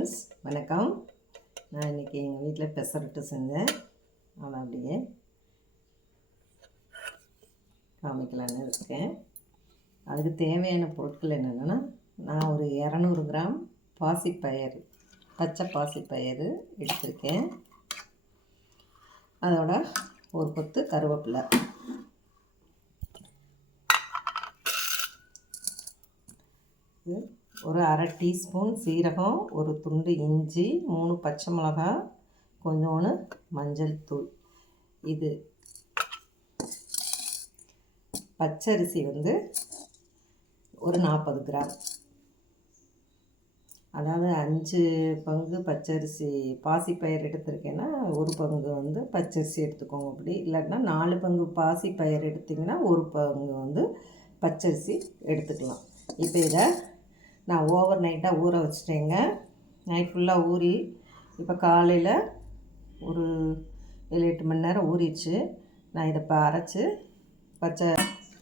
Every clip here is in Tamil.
ஃப்ரெண்ட்ஸ், வணக்கம். நான் இன்றைக்கி எங்கள் வீட்டில் பெசரட்டு செஞ்சேன். அதை அப்படியே காமிக்கலான்னு இருக்கேன். அதுக்கு தேவையான பொருட்கள் என்னென்னா, நான் ஒரு 200 கிராம் பாசிப்பயிறு, பச்சை பாசிப்பயிறு எடுத்திருக்கேன். அதோட ஒரு கொத்து கருவேப்பிலை, ஒரு அரை டீஸ்பூன் சீரகம், ஒரு துண்டு இஞ்சி, 3 பச்சை மிளகாய், கொஞ்சோண்டு மஞ்சள் தூள். இது பச்சரிசி ஒரு 40 கிராம், அதாவது 5 பங்கு பச்சரிசி பாசிப்பயிறு எடுத்திருக்கேன்னா ஒரு பங்கு பச்சரிசி எடுத்துக்கோங்க. அப்படி இல்லாட்டினா 4 பங்கு பாசிப்பயிறு எடுத்திங்கன்னா ஒரு பங்கு பச்சரிசி எடுத்துக்கலாம். இப்போ இதை நான் ஓவர் நைட்டாக ஊற வச்சுட்டேங்க. நைட் ஃபுல்லாக ஊறி இப்போ காலையில் ஒரு 7-8 மணி நேரம் ஊறிடுச்சு. நான் இதை இப்போ அரைச்சி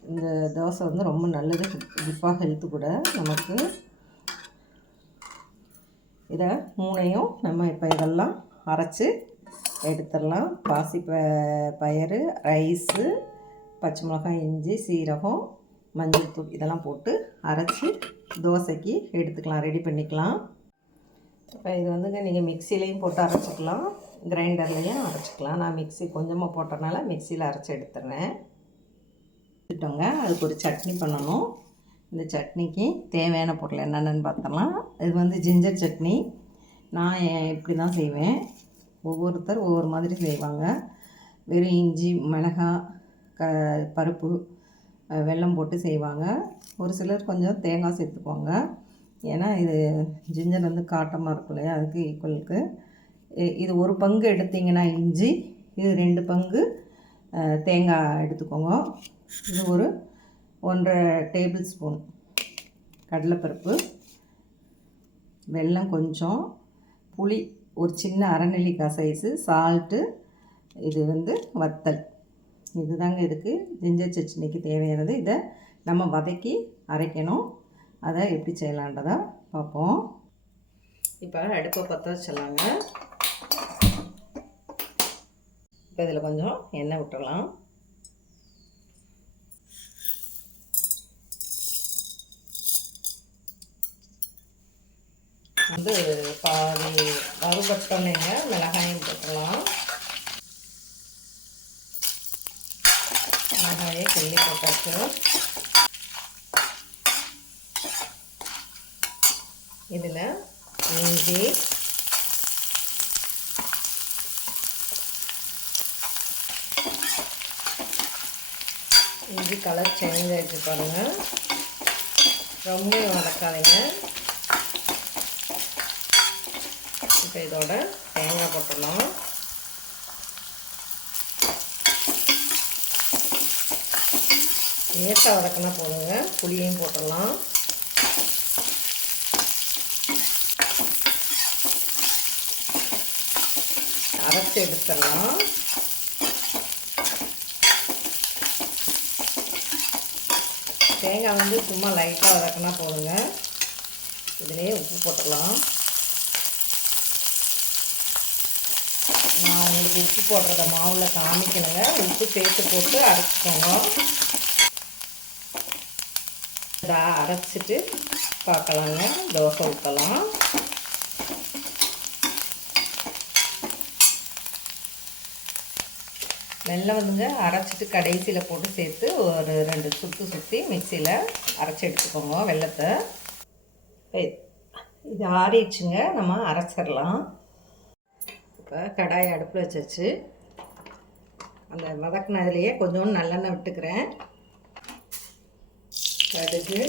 இந்த தோசை ரொம்ப நல்லது, கண்டிப்பாக ஹெல்த்து கூட நமக்கு. இதை மூணையும் நம்ம இப்போ இதெல்லாம் அரைச்சி எடுத்துடலாம். பயிறு, ரைஸு, பச்சை மிளகாய், இஞ்சி, சீரகம், மஞ்சள் தூள் இதெல்லாம் போட்டு அரைச்சி தோசைக்கு எடுத்துக்கலாம், ரெடி பண்ணிக்கலாம். இப்போ இது நீங்கள் மிக்சிலையும் போட்டு அரைச்சிக்கலாம், கிரைண்டர்லேயும் அரைச்சிக்கலாம். நான் மிக்சி கொஞ்சமாக போட்டனால மிக்சியில் அரைச்சி எடுத்துடுறேன். அதுக்கு ஒரு சட்னி பண்ணணும். இந்த சட்னிக்கு தேவையான பொருள் என்னென்னு பார்த்தலாம். இது ஜிஞ்சர் சட்னி. நான் இப்படி தான் செய்வேன். ஒவ்வொருத்தர் ஒவ்வொரு மாதிரி செய்வாங்க. வெறும் இஞ்சி, மிளகாய், பருப்பு, வெல்லம் போட்டு செய்வாங்க. ஒரு சிலர் கொஞ்சம் தேங்காய் சேர்த்துக்குவாங்க. ஏன்னா இது ஜிஞ்சர் காட்டமாக இருக்கும் இல்லையா, அதுக்கு ஈக்குவலுக்கு. இது ஒரு பங்கு எடுத்திங்கன்னா இஞ்சி, இது 2 பங்கு தேங்காய் எடுத்துக்கோங்க. இது ஒரு 1.5 டேபிள் ஸ்பூன் கடலைப்பருப்பு, வெல்லம் கொஞ்சம், புளி ஒரு சின்ன அரைநெல்லிக்காய் சைஸு, சால்ட்டு, இது வத்தல். இதுதாங்க இதுக்கு ஜிஞ்சர் சட்னிக்கு தேவையானது. இதை நம்ம வதக்கி அரைக்கணும். அதை எப்படி செய்யலான்றதை பார்ப்போம். இப்போ அடுப்பை பற்ற வச்சிடலாங்க. இப்போ இதில் கொஞ்சம் எண்ணெய் விட்டுடலாம். பாதி வறுபட்டோன்னேங்க மிளகாயும் போட்டுடலாம். மிளகாயை கிள்ளி போட்டாச்சு. இதில் இஞ்சி, கலர் சேஞ்ச் ஆகிடுச்சு பாருங்கள். ரொம்ப வதக்காதீங்க. இப்போ இதோட தேங்காய் போட்டுடலாம். நேற்றாக வதக்கினா போதுங்க. புளியையும் போட்டுடலாம். அரைச்சி எடுத்துடலாம். தேங்காய் சும்மா லைட்டாக வதக்கினா போதுங்க. இதுலேயே உப்பு போட்டுடலாம். நான் உங்களுக்கு உப்பு போடுறத மாவில் காமிக்கணுங்க. உப்பு சேர்த்து போட்டு அரைச்சிக்கோங்க. இதை அரைச்சிட்டு பார்க்கலாங்க. தோசை ஊற்றலாம். வெல்லம் அரைச்சிட்டு கடைசியில் போட்டு சேர்த்து ஒரு 2 சுற்றி மிக்சியில் அரைச்சி எடுத்துக்கோங்க வெல்லத்தை. இது ஆறிடுச்சுங்க, நம்ம அரைச்சிடலாம். இப்போ கடாயை அடுப்பில் வச்சாச்சு. அந்த வதக்கினதுலேயே கொஞ்சோண்டு நல்லெண்ணெய் விட்டுக்கிறேன். கடுகு,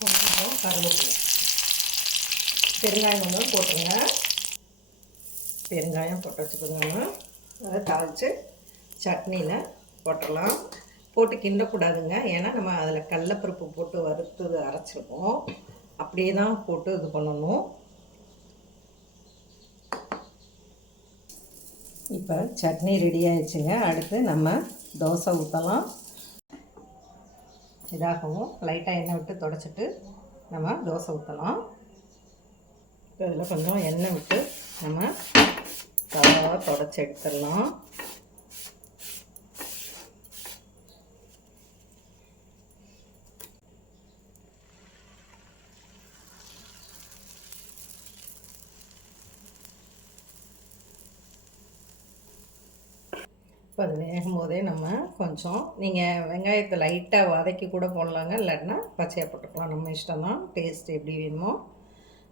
கொஞ்சம் கருவேப்பிலை, பெருங்காயம் கொஞ்சம் போட்டுருங்க. பெருங்காயம் போட்டு வச்சுக்கோங்க. அதை தாளித்து சட்னியில் போட்டுடலாம். போட்டு கிண்டக்கூடாதுங்க, ஏன்னா நம்ம அதில் கடலைப்பருப்பு போட்டு வறுத்து அரைச்சிருக்கோம். அப்படியே தான் போட்டு இது பண்ணணும். இப்போ சட்னி ரெடி ஆகிடுச்சுங்க. அடுத்து நம்ம தோசை ஊற்றலாம். இதாகவும் லைட்டாக எண்ணெய் விட்டு தொடச்சிட்டு நம்ம தோசை ஊற்றலாம். இப்போ இதில் கொஞ்சம் எண்ணெய் விட்டு நம்ம தவாவை தொடச்சி எடுத்துடலாம். இப்போ அது வேகும் போதே நம்ம கொஞ்சம் நீங்கள் வெங்காயத்தை லைட்டாக வதக்கி கூட போடலாங்க, இல்லைன்னா பச்சையாக போட்டுக்கலாம். நம்ம இஷ்டம் தான், டேஸ்ட் எப்படி வேணுமோ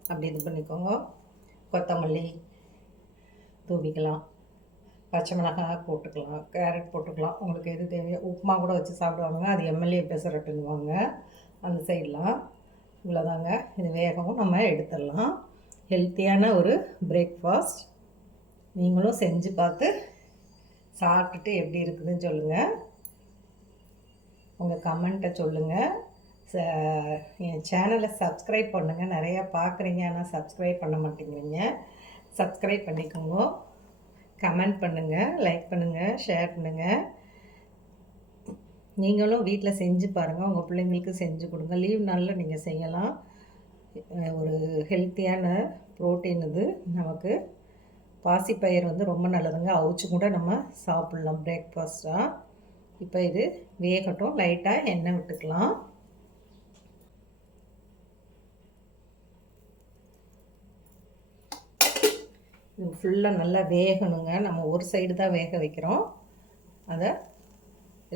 அப்படி இது பண்ணிக்கோங்க. கொத்தமல்லி தூவிக்கலாம், பச்சை மிளகாய் போட்டுக்கலாம், கேரட் போட்டுக்கலாம், உங்களுக்கு எது தேவையோ. உப்புமா கூட வச்சு சாப்பிடுவாங்க, அது எம்எல்ஏ பெசரட்டுன்னுவாங்க அந்த சைடெலாம். இவ்வளோதாங்க, இது வேகவும் நம்ம எடுத்துடலாம். ஹெல்த்தியான ஒரு பிரேக்ஃபாஸ்ட். நீங்களும் செஞ்சு பார்த்து சாப்பிட்டுட்டு எப்படி இருக்குதுன்னு சொல்லுங்கள். உங்கள் கமெண்ட்டை சொல்லுங்கள். என் சேனலை சப்ஸ்கிரைப் பண்ணுங்கள். நிறையா பார்க்குறீங்க, ஆனால் சப்ஸ்கிரைப் பண்ண மாட்டேங்கிறீங்க. சப்ஸ்கிரைப் பண்ணிக்கோங்க. கமெண்ட் பண்ணுங்கள், லைக் பண்ணுங்கள், ஷேர் பண்ணுங்கள். நீங்களும் வீட்டில் செஞ்சு பாருங்கள், உங்கள் பிள்ளைங்களுக்கு செஞ்சு கொடுங்க. லீவ் நாளில் நீங்கள் செய்யலாம். ஒரு ஹெல்த்தியான ப்ரோட்டீன் இது. நமக்கு பாசிப்பயிர் வந்து ரொம்ப நல்லதுங்க, அவிச்சு கூட நம்ம சாப்பிட்லாம் பிரேக்ஃபாஸ்ட்டாக. இப்போ இது வேகட்டும், லைட்டாக எண்ணெய் விட்டுக்கலாம். இது ஃபுல்லாக நல்லா வேகணுங்க. நம்ம ஒரு சைடு தான் வேக வைக்கிறோம். அதை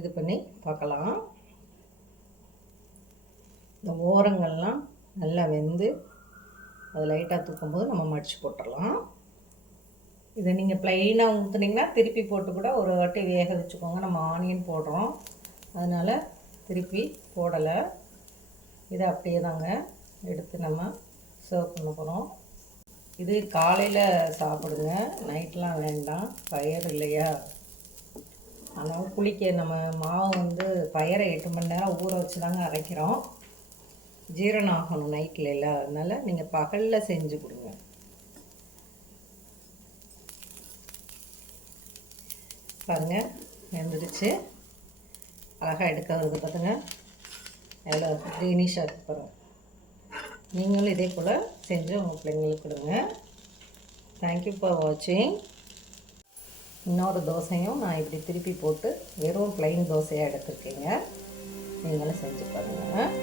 இது பண்ணி பார்க்கலாம். இந்த ஓரங்கள்லாம் நல்லா வெந்து அது லைட்டாக தூக்கும்போது நம்ம மடித்து போட்டுடலாம். இதை நீங்கள் ப்ளைனாக ஊற்றுனீங்கன்னா திருப்பி போட்டு கூட ஒரு வாட்டி வேக வச்சுக்கோங்க. நம்ம ஆனியன் போடுறோம், அதனால் திருப்பி போடலை. இதை அப்படியே தாங்க எடுத்து நம்ம சர்வ் பண்ண போகிறோம். இது காலையில் சாப்பிடுங்க, நைட்லாம் வேண்டாம், பயறு இல்லையா. ஆனால் புளிக்க நம்ம மாவு வந்து பயரை 8 மணி நேரம் ஊற வச்சு தாங்க அரைக்கிறோம். ஜீரணம் ஆகணும் நைட்டில் இல்லை, அதனால் நீங்கள் பகலில் செஞ்சு கொடுங்க. பாருங்கள், வெந்துடுச்சு, அழகாக எடுக்க வருது. பார்த்துங்க, எவ்வளோ க்ரீனிஷாக இருக்கு பாருங்கள். நீங்களும் இதே போல் செஞ்சு உங்கள் பிள்ளைங்களுக்கு கொடுங்க. தேங்க்யூ ஃபார் வாட்சிங். இன்னொரு தோசையும் நான் இப்படி திருப்பி போட்டு வெறும் ப்ளைன் தோசையாக எடுத்துருக்கீங்க. நீங்களும் செஞ்சு பாருங்கள்.